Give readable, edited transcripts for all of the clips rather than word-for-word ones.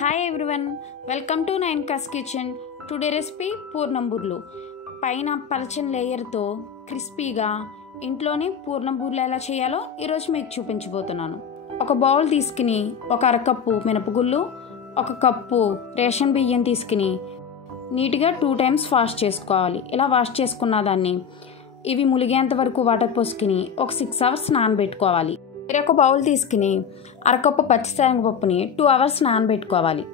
Hi everyone, welcome to Nayanka's Kitchen. Today recipe పూర్ణం బూర్లు. పైన పలచని లేయర్తో క్రిస్పీగా ఇంట్లోనే పూర్ణం బూర్లు ఎలా చేయాలో ఈరోజు మీకు చూపించబోతున్నాను. ఒక బౌల్ తీసుకుని ఒక అరకప్పు మినపగుళ్ళు, ఒక కప్పు రేషన్ బియ్యం తీసుకుని నీట్గా 2 times వాష్ చేసుకోవాలి. ఇలా వాష్ చేసుకున్న దాన్ని ఇవి ములిగేంత వరకు వాటర్ పోసుకుని ఒక 6 hours నానబెట్టుకోవాలి. ఒక బౌల్ తీసుకుని అరకప్పు పచ్చిశనగపప్పుని 2 hours నానబెట్టుకోవాలి.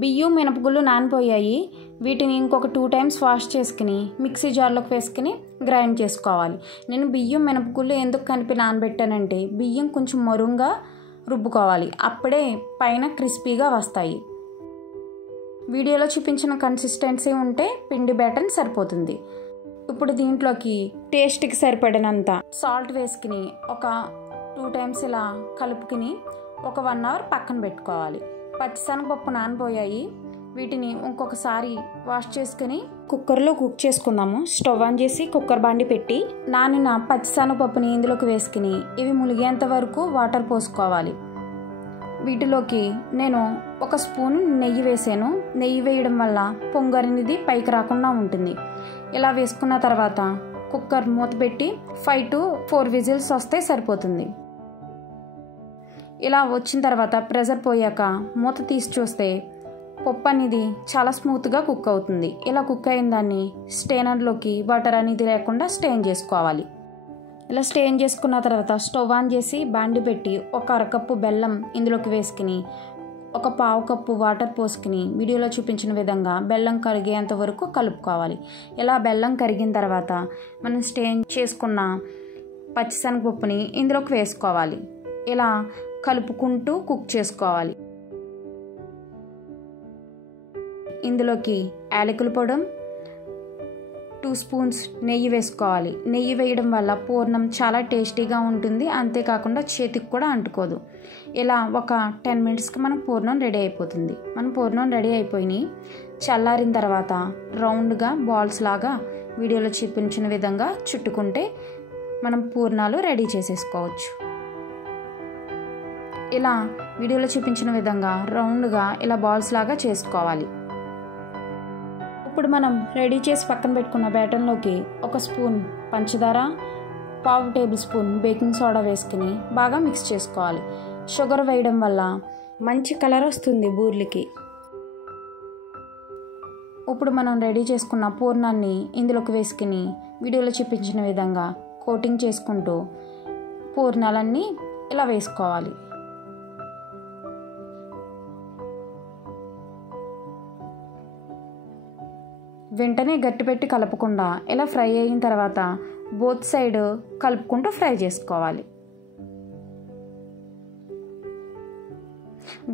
బియ్యం మినపగుళ్ళు నానిపోయాయి. వీటిని ఇంకొక 2 times వాష్ చేసుకుని మిక్సీ జార్లోకి వేసుకుని గ్రైండ్ చేసుకోవాలి. నేను బియ్యం మినపగుళ్ళు ఎందుకు కలిపి నానబెట్టానంటే బియ్యం కొంచెం మరుంగా రుబ్బుకోవాలి, అప్పుడే పైన క్రిస్పీగా వస్తాయి. వీడియోలో చూపించిన కన్సిస్టెన్సీ ఉంటే పిండి బ్యాటర్ సరిపోతుంది. ఇప్పుడు దీంట్లోకి టేస్ట్కి సరిపడినంత సాల్ట్ వేసుకుని ఒక 2 times ఇలా కలుపుకుని ఒక 1 hour పక్కన పెట్టుకోవాలి. పచ్చిశనగపప్పు నానిపోయాయి. వీటిని ఇంకొకసారి వాష్ చేసుకుని కుక్కర్లో కుక్ చేసుకుందాము. స్టవ్ ఆన్ చేసి కుక్కర్ బాండి పెట్టి నానిన పచ్చిశనగపప్పుని ఇందులోకి వేసుకుని ఇవి ములిగేంత వరకు వాటర్ పోసుకోవాలి. వీటిలోకి నేను 1 స్పూన్ నెయ్యి వేసాను. నెయ్యి వేయడం వల్ల పొంగరినిది పైకి రాకుండా ఉంటుంది. ఇలా వేసుకున్న తర్వాత కుక్కర్ మూత పెట్టి 5 to 4 విజిల్స్ వస్తే సరిపోతుంది. ఇలా వచ్చిన తర్వాత ప్రెషర్ పోయాక మూత తీసి చూస్తే పప్పు అనేది చాలా స్మూత్గా కుక్ అవుతుంది. ఇలా కుక్ అయిన దాన్ని స్టెయినర్లోకి వాటర్ అనేది లేకుండా స్టెయిన్ చేసుకోవాలి. ఇలా స్టెయిన్ చేసుకున్న తర్వాత స్టవ్ ఆన్ చేసి బాండి పెట్టి ఒక అరకప్పు బెల్లం ఇందులోకి వేసుకుని ఒక 1/2 కప్పు వాటర్ పోసుకుని వీడియోలో చూపించిన విధంగా బెల్లం కరిగేంత వరకు కలుపుకోవాలి. ఇలా బెల్లం కరిగిన తర్వాత మనం స్టెయిన్ చేసుకున్న పచ్చిశనగపప్పుని ఇందులోకి వేసుకోవాలి. ఇలా కలుపుకుంటూ కుక్ చేసుకోవాలి. ఇందులోకి యాలకుల పొడి, 2 spoons నెయ్యి వేసుకోవాలి. నెయ్యి వేయడం వల్ల పూర్ణం చాలా టేస్టీగా ఉంటుంది, అంతేకాకుండా చేతికి కూడా అంటుకోదు. ఇలా ఒక 10 minutesకి మన పూర్ణం రెడీ అయిపోతుంది. మన పూర్ణం రెడీ అయిపోయి చల్లారిన తర్వాత రౌండ్గా బాల్స్ లాగా వీడియోలో చూపించిన విధంగా చుట్టుకుంటే మనం పూర్ణాలు రెడీ చేసేసుకోవచ్చు. ఇలా వీడియోలో చూపించిన విధంగా రౌండ్గా ఇలా బాల్స్ లాగా చేసుకోవాలి. ఇప్పుడు మనం రెడీ చేసి పక్కన పెట్టుకున్న బ్యాటర్లోకి 1 స్పూన్ పంచదార, 1/2 tablespoon బేకింగ్ సోడా వేసుకుని బాగా మిక్స్ చేసుకోవాలి. షుగర్ వేయడం వల్ల మంచి కలర్ వస్తుంది బూర్లకి. ఇప్పుడు మనం రెడీ చేసుకున్న పూర్ణాన్ని ఇందులోకి వేసుకుని వీడియోలో చూపించిన విధంగా కోటింగ్ చేసుకుంటూ పూర్ణాలన్నీ ఇలా వేసుకోవాలి. వెంటనే గట్టిపెట్టి కలపకుండా ఇలా ఫ్రై అయిన తర్వాత బోత్ సైడ్ కలుపుకుంటూ ఫ్రై చేసుకోవాలి.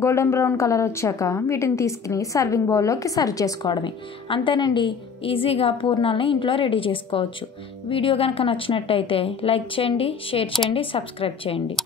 గోల్డెన్ బ్రౌన్ కలర్ వచ్చాక వీటిని తీసుకుని సర్వింగ్ బౌల్లోకి సర్వ్ చేసుకోవడమే. అంతేనండి, ఈజీగా పూర్ణాలని ఇంట్లో రెడీ చేసుకోవచ్చు. వీడియో కనుక నచ్చినట్టయితే లైక్ చేయండి, షేర్ చేయండి, సబ్స్క్రైబ్ చేయండి.